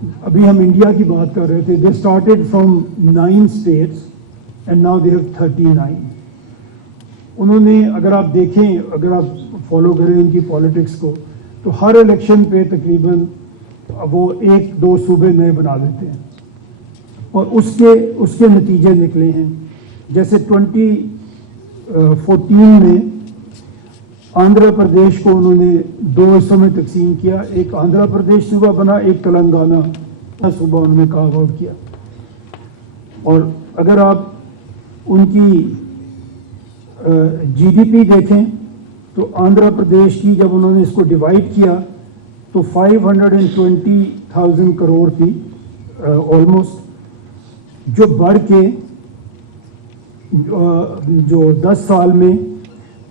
ابھی ہم انڈیا کی بات کر رہے تھے. They started from 9 states and now they have 39. انہوں نے اگر آپ دیکھیں, اگر آپ فالو کریں ان کی پالیٹکس کو, تو ہر الیکشن پہ تقریباً وہ 1-2 صوبے نئے بنا دیتے ہیں, اور اس کے نتیجے نکلے ہیں. جیسے 2014 میں آندھرا پردیش کو انہوں نے 2 حصوں میں تقسیم کیا. ایک آندھرا پردیش صوبہ بنا, ایک تلنگانہ صوبہ انہوں نے کارو آؤٹ کیا. اور اگر آپ ان کی جی ڈی پی دیکھیں تو آندھرا پردیش کی جب انہوں نے اس کو ڈیوائڈ کیا تو 520,000 کروڑ تھی آلموسٹ, جو بڑھ کے جو 10 سال میں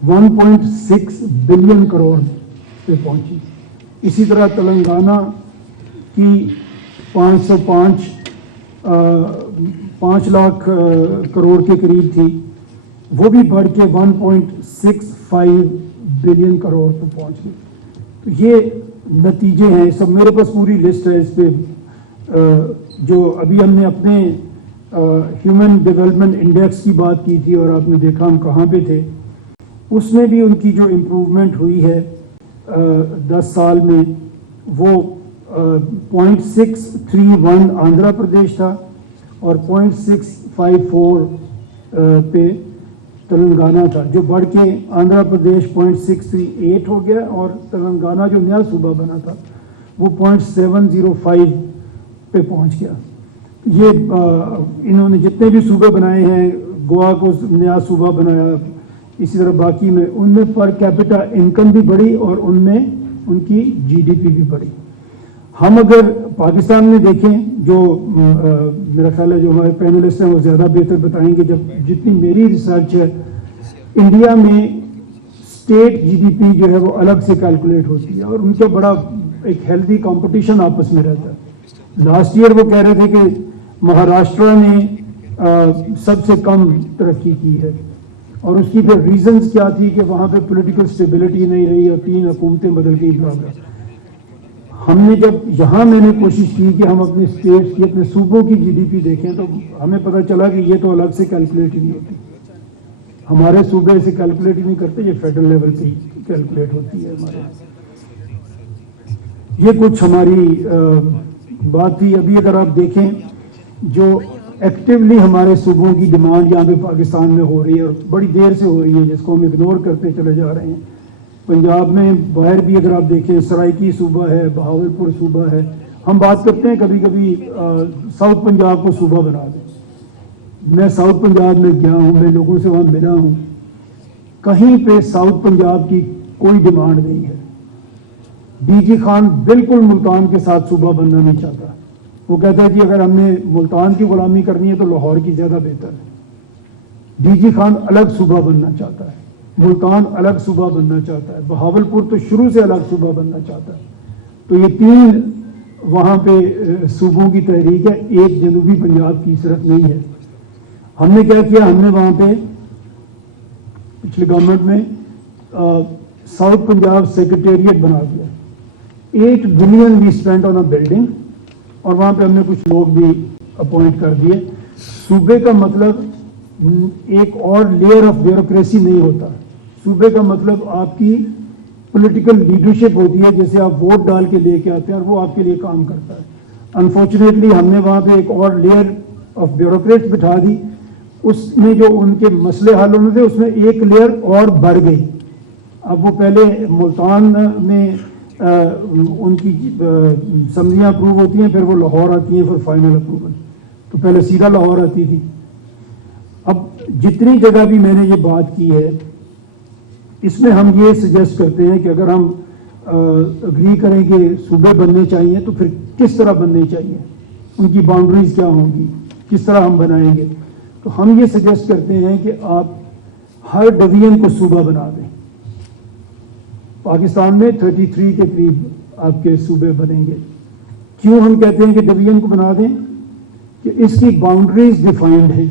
1.6 بلین کروڑ پہ پہنچی. اسی طرح تلنگانہ کی 5 لاکھ کروڑ کے قریب تھی, وہ بھی بڑھ کے 1.65 بلین کروڑ پہ پہنچ گئی. تو یہ نتیجے ہیں سب. میرے پاس پوری لسٹ ہے اس پہ, جو ابھی ہم نے اپنے ہیومن ڈیولپمنٹ انڈیکس کی بات کی تھی اور آپ نے دیکھا ہم کہاں پہ تھے. اس میں بھی ان کی جو امپروومنٹ ہوئی ہے 10 سال میں, وہ 0.631 آندھرا پردیش تھا اور 0.654 پہ تلنگانہ تھا, جو بڑھ کے آندھرا پردیش 0.638 ہو گیا, اور تلنگانہ جو نیا صوبہ بنا تھا وہ 0.705 پہ پہنچ گیا. یہ انہوں نے جتنے بھی صوبے بنائے ہیں, گوا کو نیا صوبہ بنایا, اسی طرح باقی میں ان میں پر کیپٹا انکم بھی بڑھی اور ان میں ان کی جی ڈی پی بھی بڑھی. ہم اگر پاکستان میں دیکھیں, جو میرا خیال ہے جو ہمارے پینلسٹ ہیں وہ زیادہ بہتر بتائیں گے, جتنی میری ریسرچ ہے, انڈیا میں اسٹیٹ جی ڈی پی جو ہے وہ الگ سے کیلکولیٹ ہوتی ہے اور ان کا بڑا ایک ہیلدی کمپٹیشن آپس میں رہتا ہے. لاسٹ ایئر وہ کہہ رہے تھے کہ مہاراشٹرا نے سب سے کم ترقی کی ہے, اور اس کی پھر ریزنز کیا تھی کہ وہاں پہ پولیٹیکل اسٹیبلٹی نہیں رہی اور 3 حکومتیں بدل گئی. ہم نے جب یہاں میں نے کوشش کی کہ ہم اپنے اسٹیٹس کی, اپنے صوبوں کی جی ڈی پی دیکھیں, تو ہمیں پتہ چلا کہ یہ تو الگ سے کیلکولیٹ ہی نہیں ہوتی. ہمارے صوبے اسے کیلکولیٹ ہی نہیں کرتے, یہ فیڈرل لیول پہ کیلکولیٹ ہوتی ہے ہمارے. یہ کچھ ہماری بات تھی. ابھی اگر آپ دیکھیں جو ایکٹیولی ہمارے صوبوں کی ڈیمانڈ یہاں پہ پاکستان میں ہو رہی ہے اور بڑی دیر سے ہو رہی ہے, جس کو ہم اگنور کرتے چلے جا رہے ہیں. پنجاب میں باہر بھی اگر آپ دیکھیں, سرائکی صوبہ ہے, بہاولپور صوبہ ہے. ہم بات کرتے ہیں کبھی کبھی ساؤتھ پنجاب کو صوبہ بنا دیں. میں ساؤتھ پنجاب میں گیا ہوں, میں لوگوں سے وہاں ملا ہوں, کہیں پہ ساؤتھ پنجاب کی کوئی ڈیمانڈ نہیں ہے. ڈی جی خان بالکل ملتان کے ساتھ صوبہ بننا نہیں چاہتا. وہ کہتا ہے جی اگر ہم نے ملتان کی غلامی کرنی ہے تو لاہور کی زیادہ بہتر ہے. ڈی جی خان الگ صوبہ بننا چاہتا ہے, ملتان الگ صوبہ بننا چاہتا ہے, بہاولپور تو شروع سے الگ صوبہ بننا چاہتا ہے. تو یہ 3 وہاں پہ صوبوں کی تحریک ہے, ایک جنوبی پنجاب کی صرف نہیں ہے. ہم نے کیا کیا, ہم نے وہاں پہ پچھلی گورنمنٹ میں ساؤتھ پنجاب سیکریٹریٹ بنا دیا. 8 billion we spend on a building, اور وہاں پہ ہم نے کچھ لوگ بھی اپوائنٹ کر دیے. صوبے کا مطلب ایک اور لیئر آف بیوروکریسی نہیں ہوتا. صوبے کا مطلب آپ کی پولیٹیکل لیڈرشپ ہوتی ہے, جیسے آپ ووٹ ڈال کے لے کے آتے ہیں اور وہ آپ کے لیے کام کرتا ہے. انفارچونیٹلی ہم نے وہاں پہ ایک اور لیئر آف بیوروکریٹس بٹھا دی. اس میں جو ان کے مسئلے حل ہونے تھے اس میں ایک لیئر اور بڑھ گئی. اب وہ پہلے ملتان میں ان کی سمجھیاں اپروو ہوتی ہیں, پھر وہ لاہور آتی ہیں, پھر فائنل اپروول. تو پہلے سیدھا لاہور آتی تھی. اب جتنی جگہ بھی میں نے یہ بات کی ہے, اس میں ہم یہ سجیسٹ کرتے ہیں کہ اگر ہم اگری کریں کہ صوبے بننے چاہیے تو پھر کس طرح بننے چاہیے, ان کی باؤنڈریز کیا ہوں گی, کس طرح ہم بنائیں گے. تو ہم یہ سجیسٹ کرتے ہیں کہ آپ ہر ڈویژن کو صوبہ بنا دیں. پاکستان میں 33 کے قریب آپ کے صوبے بنیں گے. کیوں ہم کہتے ہیں کہ ڈویژن کو بنا دیں, کہ اس کی باؤنڈریز ڈیفائنڈ ہیں.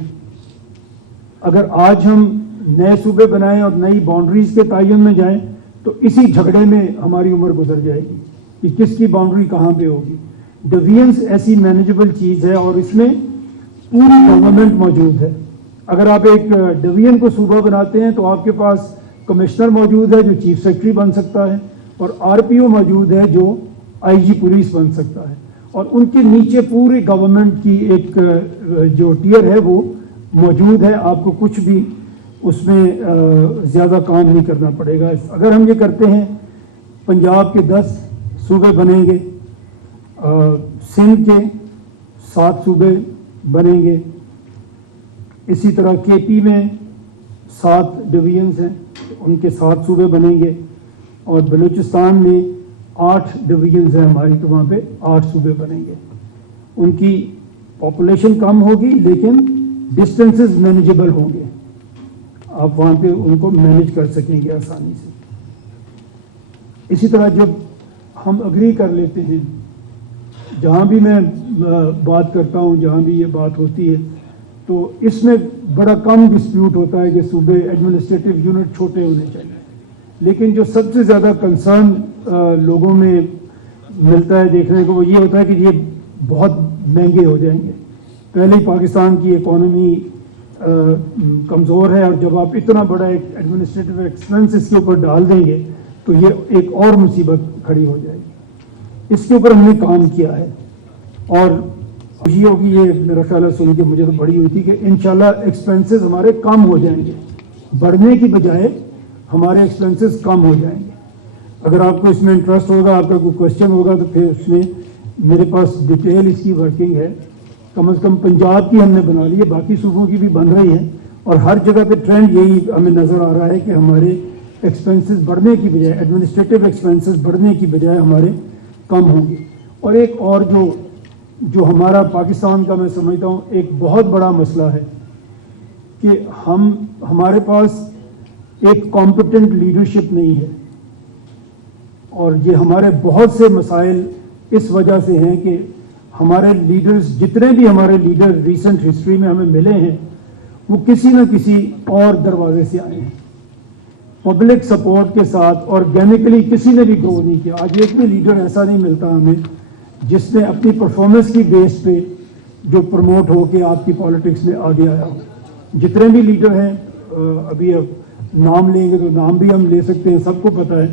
اگر آج ہم نئے صوبے بنائیں اور نئی باؤنڈریز کے تعین میں جائیں تو اسی جھگڑے میں ہماری عمر گزر جائے گی کہ کس کی باؤنڈری کہاں پہ ہوگی. ڈویژنس ایسی مینیجبل چیز ہے اور اس میں پوری گورنمنٹ موجود ہے. اگر آپ ایک ڈویژن کو صوبہ بناتے ہیں تو آپ کے پاس کمشنر موجود ہے جو چیف سیکرٹری بن سکتا ہے, اور آر پی او موجود ہے جو آئی جی پولیس بن سکتا ہے, اور ان کے نیچے پوری گورنمنٹ کی ایک جو ٹیئر ہے وہ موجود ہے. آپ کو کچھ بھی اس میں زیادہ کام نہیں کرنا پڑے گا. اگر ہم یہ کرتے ہیں, پنجاب کے 10 صوبے بنیں گے, سندھ کے 7 صوبے بنیں گے, اسی طرح کے پی میں 7 ڈویژنس ہیں ان کے 7 صوبے بنیں گے, اور بلوچستان میں 8 ڈویژنز ہیں ہماری تو وہاں پہ 8 صوبے بنیں گے. ان کی پاپولیشن کم ہوگی لیکن ڈسٹینسز مینیجبل ہوں گے, آپ وہاں پہ ان کو مینیج کر سکیں گے آسانی سے. اسی طرح جب ہم اگری کر لیتے ہیں, جہاں بھی میں بات کرتا ہوں, جہاں بھی یہ بات ہوتی ہے, تو اس میں بڑا کم ڈسپیوٹ ہوتا ہے کہ صوبے ایڈمنسٹریٹو یونٹ چھوٹے ہونے چاہیے. لیکن جو سب سے زیادہ کنسرن لوگوں میں ملتا ہے دیکھنے کو, وہ یہ ہوتا ہے کہ یہ بہت مہنگے ہو جائیں گے. پہلے ہی پاکستان کی اکانومی کمزور ہے, اور جب آپ اتنا بڑا ایک ایڈمنسٹریٹو ایکسپنس اس کے اوپر ڈال دیں گے تو یہ ایک اور مصیبت کھڑی ہو جائے گی. اس کے اوپر ہم نے کام کیا ہے, اور خوشی ہوگی یہ میرا خیال ہے سن کے مجھے تو بڑی ہوئی تھی کہ انشاءاللہ ایکسپنسز ہمارے کم ہو جائیں گے, بڑھنے کی بجائے ہمارے ایکسپنسز کم ہو جائیں گے. اگر آپ کو اس میں انٹرسٹ ہوگا, آپ کا کوئی کوشچن ہوگا, تو پھر اس میں میرے پاس ڈیٹیل اس کی ورکنگ ہے. کم از کم پنجاب کی ہم نے بنا لی ہے, باقی صوبوں کی بھی بن رہی ہے, اور ہر جگہ پہ ٹرینڈ یہی ہمیں نظر آ رہا ہے کہ ہمارے ایکسپنسز بڑھنے کی بجائے, ایڈمنسٹریٹو ایکسپنسز بڑھنے کی بجائے ہمارے کم ہوں گے. اور ایک اور جو ہمارا پاکستان کا میں سمجھتا ہوں ایک بہت بڑا مسئلہ ہے کہ ہمارے پاس ایک کمپیٹنٹ لیڈرشپ نہیں ہے, اور یہ ہمارے بہت سے مسائل اس وجہ سے ہیں کہ ہمارے لیڈرز, جتنے بھی ہمارے لیڈر ریسنٹ ہسٹری میں ہمیں ملے ہیں, وہ کسی نہ کسی اور دروازے سے آئے ہیں, پبلک سپورٹ کے ساتھ. آرگینکلی کسی نے بھی گرو نہیں کیا. آج ایک بھی لیڈر ایسا نہیں ملتا ہمیں جس نے اپنی پرفارمنس کی بیس پہ جو پروموٹ ہو کے آپ کی پالیٹکس میں آگے آیا ہو. جتنے بھی لیڈر ہیں, ابھی اب نام لیں گے تو نام بھی ہم لے سکتے ہیں, سب کو پتہ ہے,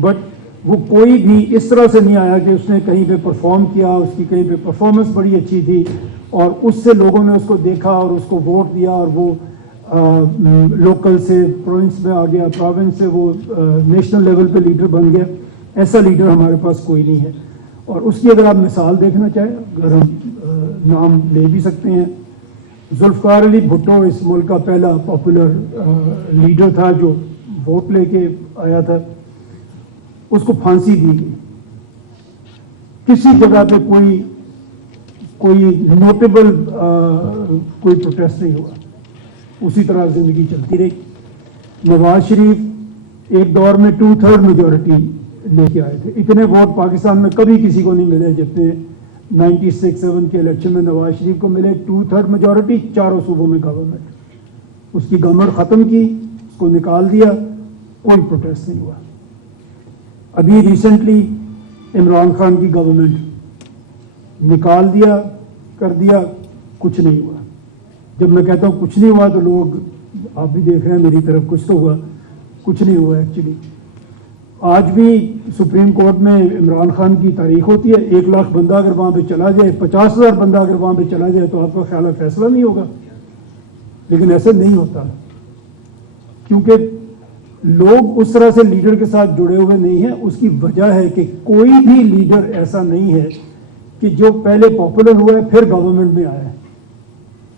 بٹ وہ کوئی بھی اس طرح سے نہیں آیا کہ اس نے کہیں پہ پرفارم کیا, اس کی کہیں پہ پرفارمنس بڑی اچھی تھی اور اس سے لوگوں نے اس کو دیکھا اور اس کو ووٹ دیا, اور وہ لوکل سے پروونس میں آ گیا, پروونس سے وہ نیشنل لیول پہ لیڈر بن گیا. ایسا لیڈر ہمارے پاس کوئی نہیں ہے. اور اس کی اگر آپ مثال دیکھنا چاہیں, اگر ہم نام لے بھی سکتے ہیں, ذوالفقار علی بھٹو اس ملک کا پہلا پاپولر لیڈر تھا جو ووٹ لے کے آیا تھا. اس کو پھانسی دی گئی, کسی جگہ پہ کوئی نوٹیبل کوئی پروٹیسٹ نہیں ہوا, اسی طرح زندگی چلتی رہی. نواز شریف ایک دور میں 2/3 میجورٹی لے کے آئے تھے. اتنے ووٹ پاکستان میں کبھی کسی کو نہیں ملے جتنے 96-7 کے الیکشن میں نواز شریف کو ملے. 2/3 میجورٹی, چاروں صوبوں میں گورنمنٹ. اس کی گورنمنٹ ختم کی, اس کو نکال دیا, کوئی پروٹیسٹ نہیں ہوا. ابھی ریسنٹلی عمران خان کی گورنمنٹ نکال دیا, کر دیا, کچھ نہیں ہوا. جب میں کہتا ہوں کچھ نہیں ہوا تو لوگ, آپ بھی دیکھ رہے ہیں میری طرف, کچھ تو ہوا, کچھ نہیں ہوا ایکچولی. آج بھی سپریم کورٹ میں عمران خان کی تاریخ ہوتی ہے, 1 لاکھ بندہ اگر وہاں پہ چلا جائے, 50,000 بندہ اگر وہاں پہ چلا جائے تو آپ کا خیال ہے فیصلہ نہیں ہوگا. لیکن ایسا نہیں ہوتا, کیونکہ لوگ اس طرح سے لیڈر کے ساتھ جڑے ہوئے نہیں ہیں. اس کی وجہ ہے کہ کوئی بھی لیڈر ایسا نہیں ہے کہ جو پہلے پاپولر ہوا ہے پھر گورنمنٹ میں آیا ہے.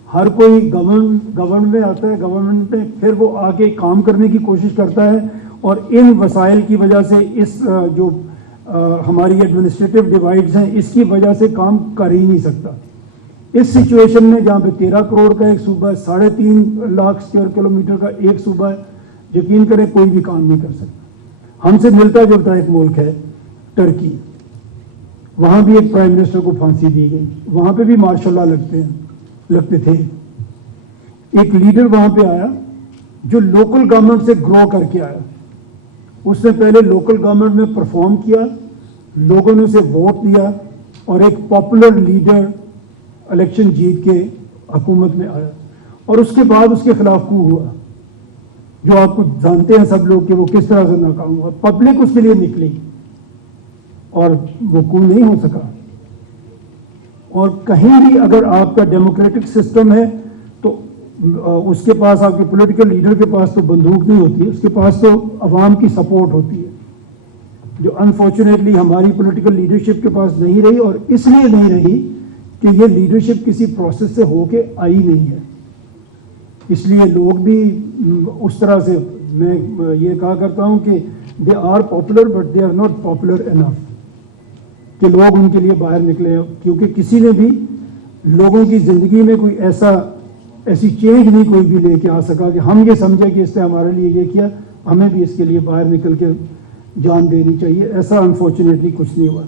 ہر کوئی گورنمنٹ میں آتا ہے, گورنمنٹ میں پھر وہ آ کے کام کرنے کی کوشش کرتا ہے, اور ان وسائل کی وجہ سے اس جو ہماری ایڈمنسٹریٹو ڈیوائڈز ہیں اس کی وجہ سے کام کر ہی نہیں سکتا. اس سچویشن میں جہاں پہ 13 کروڑ کا ایک صوبہ ہے, 3.5 لاکھ اسکوائر کلومیٹر کا ایک صوبہ ہے, یقین کریں کوئی بھی کام نہیں کر سکتا. ہم سے ملتا جلتا ایک ملک ہے ٹرکی, وہاں بھی ایک پرائم منسٹر کو پھانسی دی گئی, وہاں پہ بھی مارشل لا لگتے تھے. ایک لیڈر وہاں پہ آیا جو لوکل گورنمنٹ سے گرو کر کے آیا. اس نے پہلے لوکل گورنمنٹ میں پرفارم کیا, لوگوں نے اسے ووٹ دیا, اور ایک پاپولر لیڈر الیکشن جیت کے حکومت میں آیا اور اس کے بعد اس کے خلاف کو ہوا جو آپ کو جانتے ہیں سب لوگ کہ وہ کس طرح سے ناکام ہوا. پبلک اس کے لیے نکلی اور وہ کو نہیں ہو سکا. اور کہیں بھی اگر آپ کا ڈیموکریٹک سسٹم ہے تو اس کے پاس آپ کے پولیٹیکل لیڈر کے پاس تو بندوق نہیں ہوتی ہے, اس کے پاس تو عوام کی سپورٹ ہوتی ہے, جو انفارچونیٹلی ہماری پولیٹیکل لیڈرشپ کے پاس نہیں رہی. اور اس لیے نہیں رہی کہ یہ لیڈرشپ کسی پروسیس سے ہو کے آئی نہیں ہے. اس لیے لوگ بھی اس طرح سے, میں یہ کہا کرتا ہوں کہ they are popular but they are not popular enough کہ لوگ ان کے لیے باہر نکلے, کیونکہ کسی نے بھی لوگوں کی زندگی میں کوئی ایسی چینج نہیں کوئی بھی لے کے آ سکا کہ ہم یہ سمجھے کہ اس نے ہمارے لیے یہ کیا, ہمیں بھی اس کے لیے باہر نکل کے جان دینی چاہیے. ایسا انفارچونیٹلی کچھ نہیں ہوا.